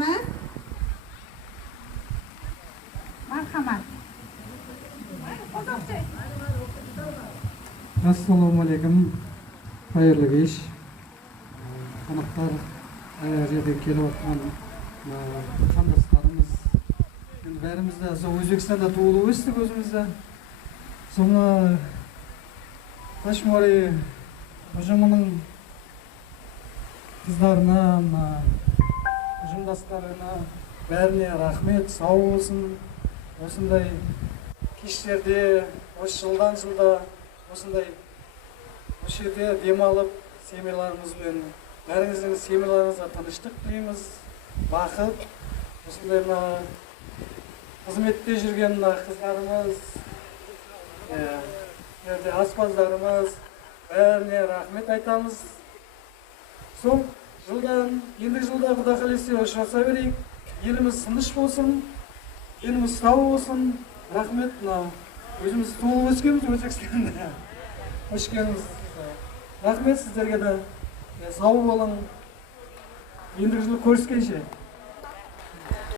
Marhamat. Marhamat. Assalomu alaykum. Xayrli kech. Qonaqlar yerga kelayotgan qandoslarimiz. Endi barimizda O'zbekistonda tug'ilib o'sdik o'zimizda. Sonra Toshmori hujumuning qizlarına, hujumdostlarına bәріне рахмет, сау болсын. Осындай кештерде, осы жылдан жылда осындай осы жерде демалып, семьяларымызбен, бәріңіздің семьяларыңызға тыныштық тілейміз, бақыт. Осындай қызметте жүрген қыздарымыз, аспаздарымыз бәріне рахмет айтамыз. Сол жылдан, ендігі жылда Құда қаласа ұшыраса берейік. Еліміз тыныш болсын, еліміз сау болсын. Рахмет. Өзіміз туылып өскенбіз Өзбекстанда. Қош келдіңіз. Рахмет сіздерге де. Сау болың. Ендігі жылы көріскенше.